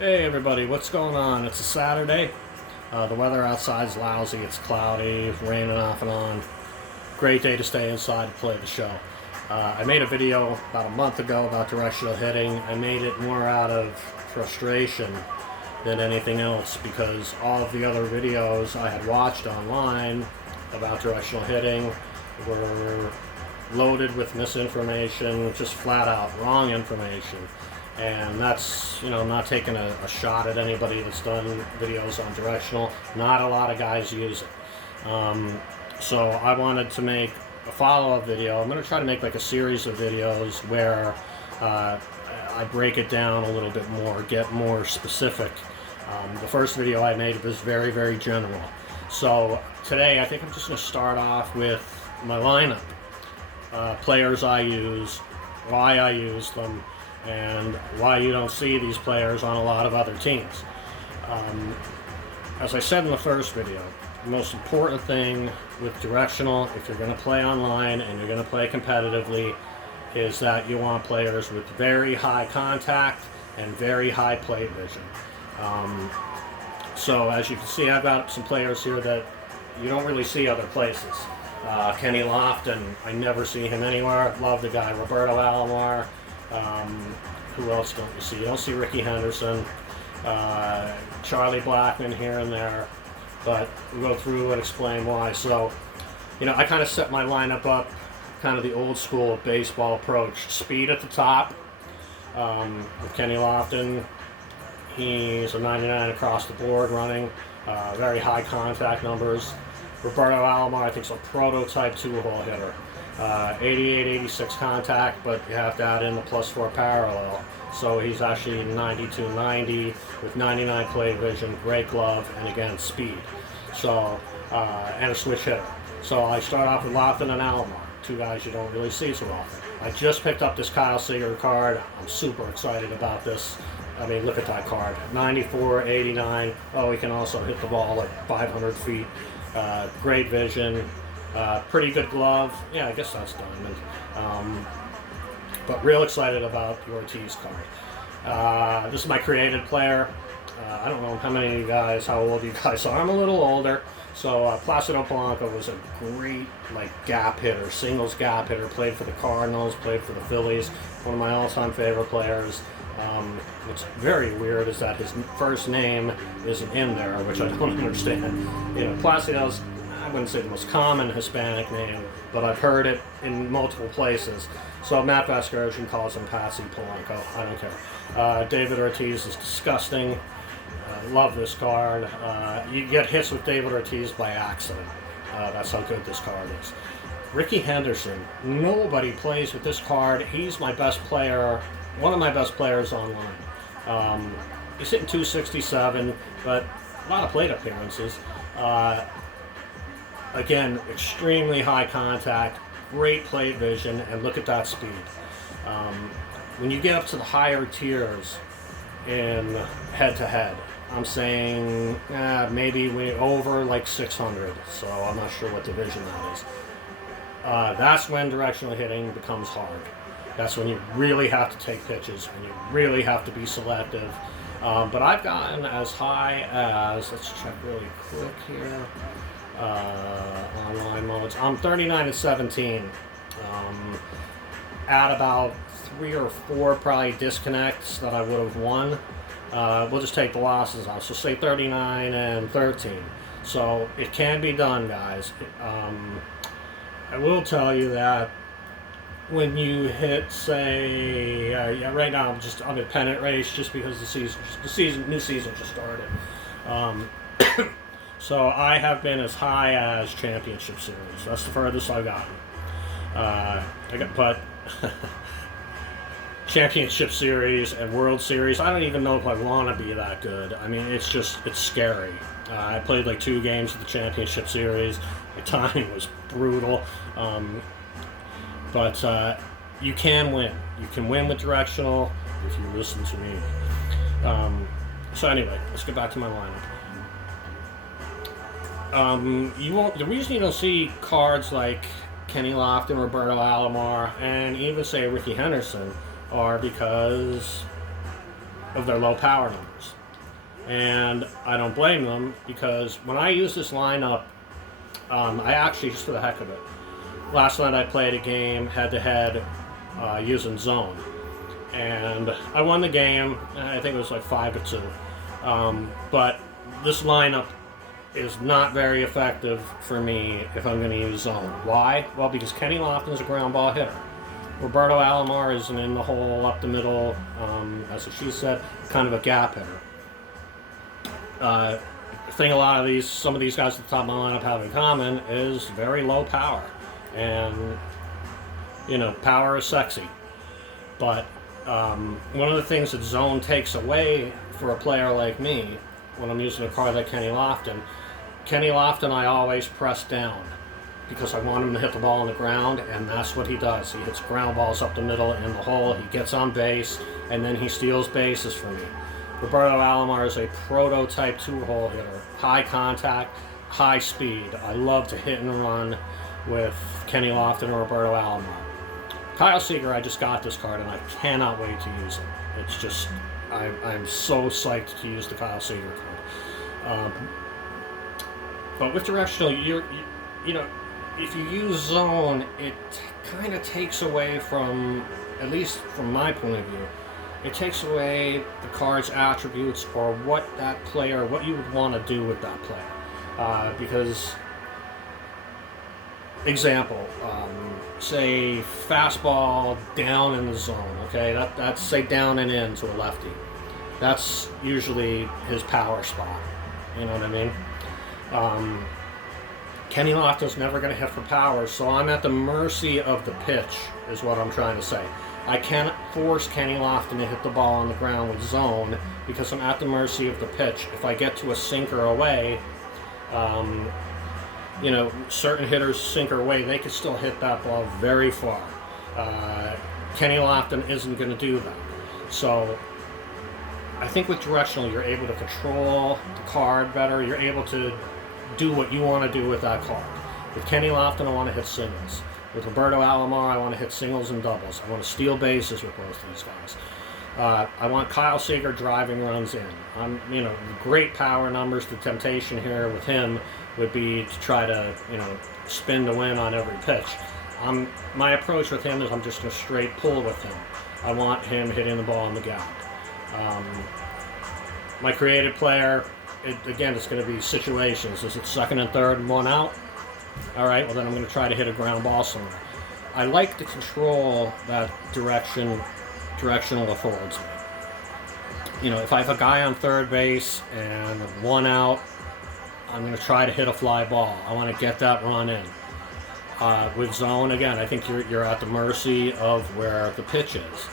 Hey everybody, what's going on? It's a Saturday. The weather outside's lousy. It's cloudy, raining off and on. Great day to stay inside and play the show. I made a video about a month ago about directional hitting. I made it more out of frustration than anything else because all of the other videos I had watched online about directional hitting were loaded with misinformation, just flat out wrong information. And that's, I'm not taking a shot at anybody that's done videos on directional. Not a lot of guys use it. So I wanted to make a follow-up video. I'm going to try to make like a series of videos where I break it down a little bit more, get more specific. The first video I made was very, very general. So today I think I'm just going to start off with my lineup. Players I use, why I use them, and why you don't see these players on a lot of other teams. As I said in the first video, the most important thing with directional, if you're going to play online and you're going to play competitively, is that you want players with very high contact and very high plate vision. So as you can see, I've got some players here that you don't really see other places. Kenny Lofton, I never see him anywhere. Love the guy. Roberto Alomar. Who else don't you see? You don't see Ricky Henderson, Charlie Blackman here and there, but we'll go through and explain why. So, I kind of set my lineup up kind of the old school baseball approach. Speed at the top. With Kenny Lofton, he's a 99 across the board running, very high contact numbers. Roberto Alomar, I think, is a prototype two-hole hitter. 88, 86 contact, but you have to add in the +4 parallel. So he's actually 92, 90 with 99 plate vision, great glove, and again, speed. So, and a switch hitter. So I start off with Lofton and Alomar, two guys you don't really see so often. I just picked up this Kyle Seager card. I'm super excited about this. I mean, look at that card. 94, 89. Oh, he can also hit the ball at 500 feet. Great vision. Pretty good glove. Yeah, I guess that's diamond. But real excited about the Ortiz card. This is my created player. I don't know how old you guys are. I'm a little older. So Placido Polanco was a great gap hitter, singles gap hitter. Played for the Cardinals, played for the Phillies. One of my all-time favorite players. What's very weird is that his first name isn't in there, which I don't understand. Placido's, I wouldn't say the most common Hispanic name, but I've heard it in multiple places. So Matt Vasgersian calls him Patsy Polanco. I don't care. David Ortiz is disgusting. Love this card. You get hits with David Ortiz by accident. That's how good this card is. Ricky Henderson. Nobody plays with this card. He's my best player, one of my best players online. He's hitting 267, but a lot of plate appearances. Again, extremely high contact, great plate vision, and look at that speed. When you get up to the higher tiers in head-to-head, I'm saying maybe over 600, so I'm not sure what division that is. That's when directional hitting becomes hard. That's when you really have to take pitches and you really have to be selective. But I've gotten as high as, let's check really quick here. Online modes. I'm 39 and 17. At about 3 or 4 probably disconnects that I would have won. We'll just take the losses out. So say 39 and 13. So it can be done, guys. I will tell you that when you hit, say, right now I'm in pennant race just because the new season just started. So I have been as high as championship series. That's the furthest I've gotten. But championship series and World Series, I don't even know if I want to be that good. I mean, it's scary. I played 2 games of the championship series. The timing was brutal. But you can win. You can win with directional if you listen to me. So anyway, let's get back to my lineup. The reason you don't see cards like Kenny Lofton, Roberto Alomar, and even say Ricky Henderson are because of their low power numbers. And I don't blame them, because when I use this lineup, I actually, just for the heck of it, last night I played a game head-to-head using zone. And I won the game. I think it was like 5-2. But this lineup is not very effective for me if I'm going to use zone. Why? Well, because Kenny Lofton's a ground ball hitter. Roberto Alomar isn't in the hole up the middle, as she said, kind of a gap hitter. I think some of these guys at the top of my lineup have in common is very low power. And, you know, power is sexy. But one of the things that zone takes away for a player like me, when I'm using a card like Kenny Lofton I always press down, because I want him to hit the ball on the ground, and that's what he does. He hits ground balls up the middle in the hole, he gets on base, and then he steals bases from me. Roberto Alomar is a prototype two-hole hitter. High contact, high speed. I love to hit and run with Kenny Lofton and Roberto Alomar. Kyle Seager, I just got this card, and I cannot wait to use it. It's just, I'm so psyched to use the Kyle Seager card. But with Directional, you know, if you use zone, it kind of takes away from, at least from my point of view, it takes away the card's attributes, or what that player, what you would want to do with that player. Because, example, say fastball down in the zone, okay? That's say down and in to a lefty. That's usually his power spot. You know what I mean? Kenny Lofton's never going to hit for power, so I'm at the mercy of the pitch, is what I'm trying to say. I cannot force Kenny Lofton to hit the ball on the ground with zone, because I'm at the mercy of the pitch. If I get to a sinker away, you know, certain hitters sinker away, they can still hit that ball very far. Kenny Lofton isn't going to do that. So I think with Directional, you're able to control the card better. You're able to do what you want to do with that card. With Kenny Lofton, I want to hit singles. With Roberto Alomar, I want to hit singles and doubles. I want to steal bases with both of these guys. I want Kyle Seager driving runs in. You know, great power numbers. The temptation here with him would be to try to, you know, spin to win on every pitch. My approach with him is I'm just going to straight pull with him. I want him hitting the ball in the gap. My creative player, again, it's going to be situations. Is it second and third and one out? All right, well then I'm going to try to hit a ground ball somewhere. I like the control that Directional affords me. You know, if I have a guy on third base and one out, I'm going to try to hit a fly ball. I want to get that run in. With zone, again, I think you're at the mercy of where the pitch is.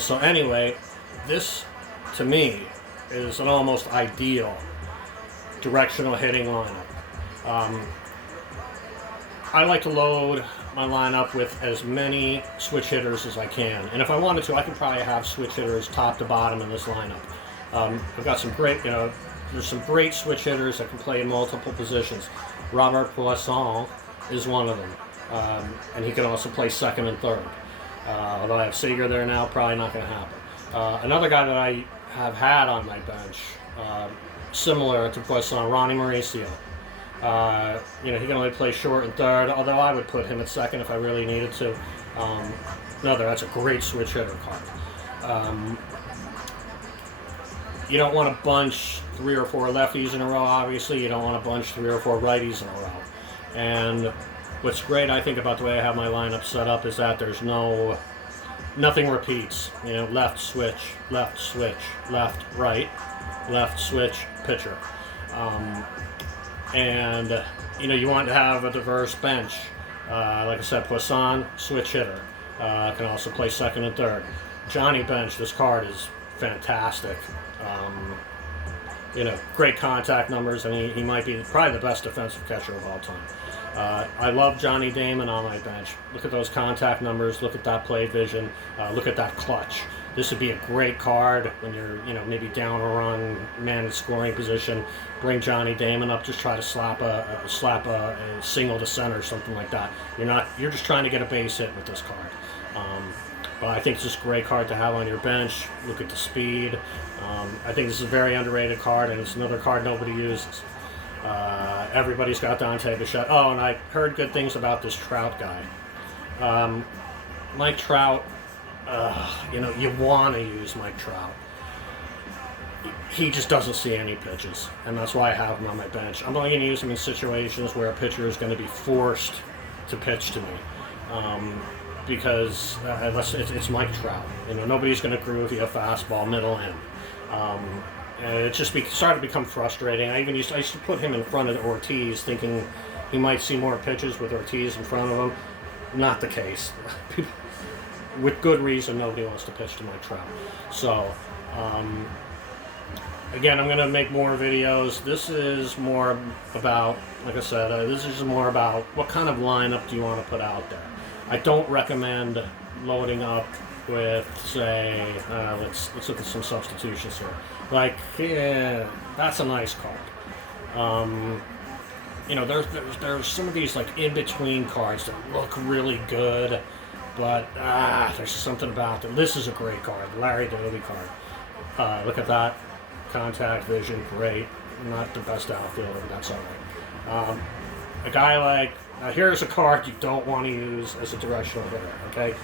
So anyway, this, to me, is an almost ideal Directional hitting lineup. I like to load my lineup with as many switch hitters as I can, and if I wanted to, I could probably have switch hitters top to bottom in this lineup. I've got some great, there's some great switch hitters that can play in multiple positions. Robert Poisson is one of them, and he can also play second and third. Although I have Seager there now, probably not going to happen. Another guy that I have had on my bench, similar to Poisson, Ronnie Mauricio. He can only play short and third, although I would put him at second if I really needed to. That's a great switch hitter card. You don't want to bunch 3 or 4 lefties in a row, obviously. You don't want to bunch 3 or 4 righties in a row. And what's great, I think, about the way I have my lineup set up is that there's nothing repeats. Left switch, left, right, left switch, pitcher. You want to have a diverse bench. Like I said, Poisson, switch hitter. Can also play second and third. Johnny Bench, this card is fantastic. Great contact numbers, and he might be probably the best defensive catcher of all time. I love Johnny Damon on my bench. Look at those contact numbers. Look at that play vision. Look at that clutch. This would be a great card when you're, maybe down a run, man in scoring position. Bring Johnny Damon up. Just try to slap a single to center, something like that. You're just trying to get a base hit with this card. But I think it's just a great card to have on your bench. Look at the speed. I think this is a very underrated card, and it's another card nobody uses. Everybody's got Dante Bichette. Oh, and I heard good things about this Trout guy. Mike Trout, you want to use Mike Trout. He just doesn't see any pitches, and that's why I have him on my bench. I'm only going to use him in situations where a pitcher is going to be forced to pitch to me, because it's Mike Trout. Nobody's going to groove you a fastball middle in. And it just started to become frustrating. I used to put him in front of Ortiz, thinking he might see more pitches with Ortiz in front of him. Not the case. With good reason, nobody wants to pitch to Mike Trout. So. Again, I'm going to make more videos. This is more about, like I said, this is more about what kind of lineup do you want to put out there. I don't recommend loading up with, say, let's look at some substitutions here. Like, yeah, that's a nice card. There's some of these like in-between cards that look really good, but there's something about them. This is a great card, the Larry Doby card. Look at that. Contact, vision, great. Not the best outfielder, but that's all right. A guy like, here's a card you don't want to use as a directional hitter, okay?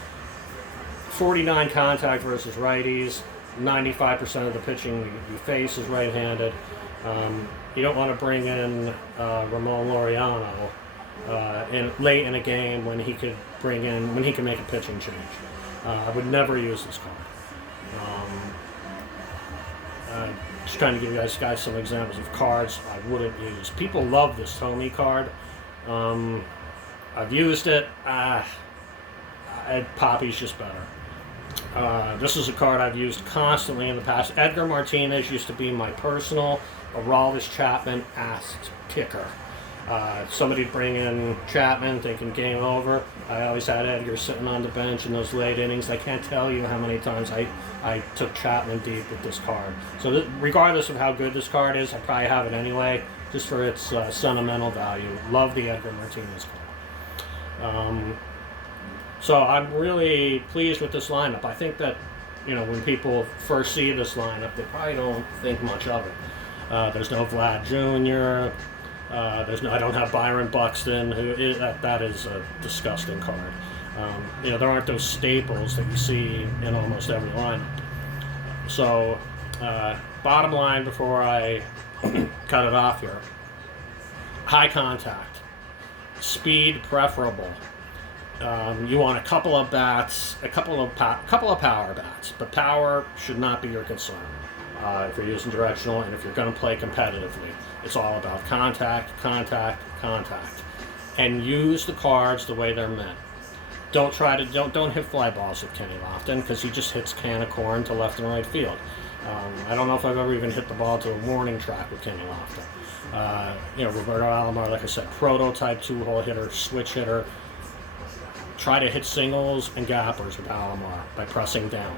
49 contact versus righties. 95% of the pitching you face is right-handed. You don't want to bring in Ramon Laureano late in a game when he could make a pitching change. I would never use this card. Just trying to give you guys some examples of cards I wouldn't use. People love this Tommy card. I've used it. Poppy's just better. This is a card I've used constantly in the past. Edgar Martinez used to be my personal Aroldis Chapman ass kicker. Somebody'd bring in Chapman thinking game over. I always had Edgar sitting on the bench in those late innings. I can't tell you how many times I took Chapman deep with this card. So regardless of how good this card is, I probably have it anyway, just for its sentimental value. Love the Edgar Martinez card. So I'm really pleased with this lineup. I think that, when people first see this lineup, they probably don't think much of it. There's no Vlad Jr., I don't have Byron Buxton, that is a disgusting card. There aren't those staples that you see in almost every lineup. So, bottom line before I cut it off here: high contact, speed preferable. You want a couple of bats, a couple of power bats, but power should not be your concern if you're using directional and if you're going to play competitively. It's all about contact, contact, contact, and use the cards the way they're meant. Don't hit fly balls with Kenny Lofton, because he just hits can of corn to left and right field. I don't know if I've ever even hit the ball to a warning track with Kenny Lofton. Roberto Alomar, like I said, prototype two-hole hitter, switch hitter. Try to hit singles and gappers with Alomar by pressing down.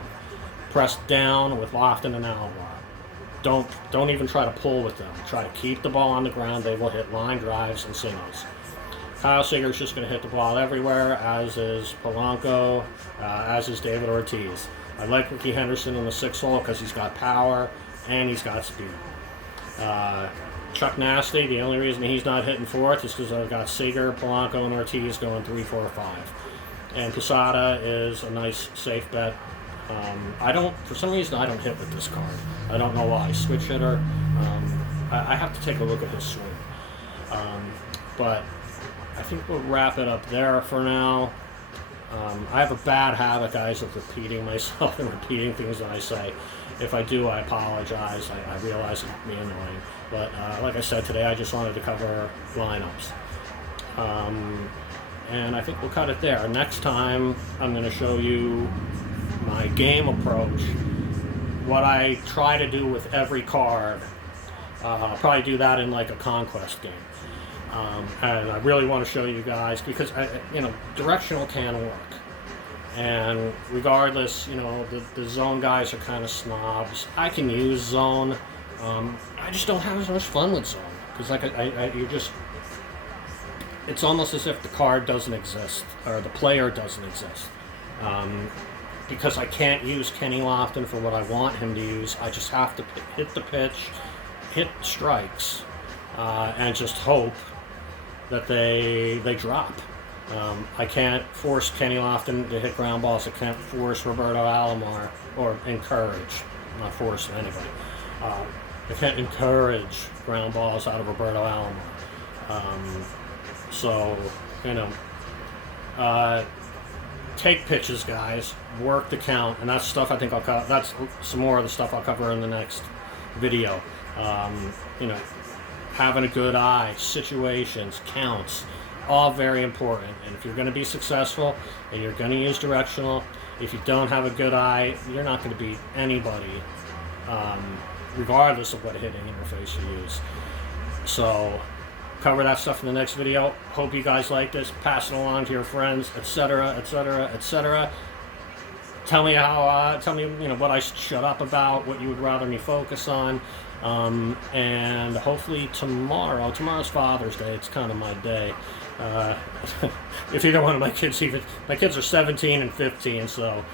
Press down with Lofton and Alomar. Don't even try to pull with them. Try to keep the ball on the ground. They will hit line drives and singles. Kyle Seager's just going to hit the ball everywhere, as is Polanco, as is David Ortiz. I like Ricky Henderson in the 6-hole because he's got power and he's got speed. Chuck Nasty, the only reason he's not hitting 4th is because I've got Seager, Polanco, and Ortiz going 3, 4, 5. And Posada is a nice, safe bet. For some reason, I don't hit with this card. I don't know why. Switch hitter. I have to take a look at his swing. But I think we'll wrap it up there for now. I have a bad habit, guys, of repeating myself and repeating things that I say. If I do, I apologize. I realize it can be annoying. But like I said, today I just wanted to cover lineups. And I think we'll cut it there. Next time, I'm going to show you my game approach, what I try to do with every card. I'll probably do that in like a conquest game. And I really want to show you guys, because directional can work. And regardless, the zone guys are kind of snobs. I can use zone. I just don't have as much fun with zone, because it's almost as if the card doesn't exist or the player doesn't exist. because I can't use Kenny Lofton for what I want him to use. I just have to hit the pitch, hit strikes, and just hope that they drop. I can't force Kenny Lofton to hit ground balls. I can't force Roberto Alomar, or encourage, not force anybody. I can't encourage ground balls out of Roberto Alomar. So, you know, take pitches, guys. Work the count, and that's stuff I think I'll cover. That's some more of the stuff I'll cover in the next video. You know, having a good eye, situations, counts, all very important. And if you're going to be successful and you're going to use directional, if you don't have a good eye, you're not going to beat anybody, regardless of what hitting interface you use. So, cover that stuff in the next video. Hope you guys like this. Pass it along to your friends, etc., etc., etc. Tell me how. Tell me, you know, what I should shut up about, what you would rather me focus on, and hopefully tomorrow's Father's Day. It's kind of my day. If either one of my kids, my kids are 17 and 15, so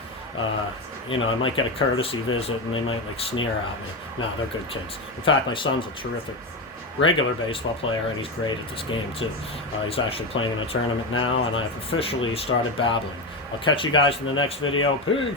you know, I might get a courtesy visit and they might like sneer at me. No, they're good kids. In fact, my son's a terrific regular baseball player, and he's great at this game too. He's actually playing in a tournament now, and I've officially started babbling. I'll catch you guys in the next video. Peace!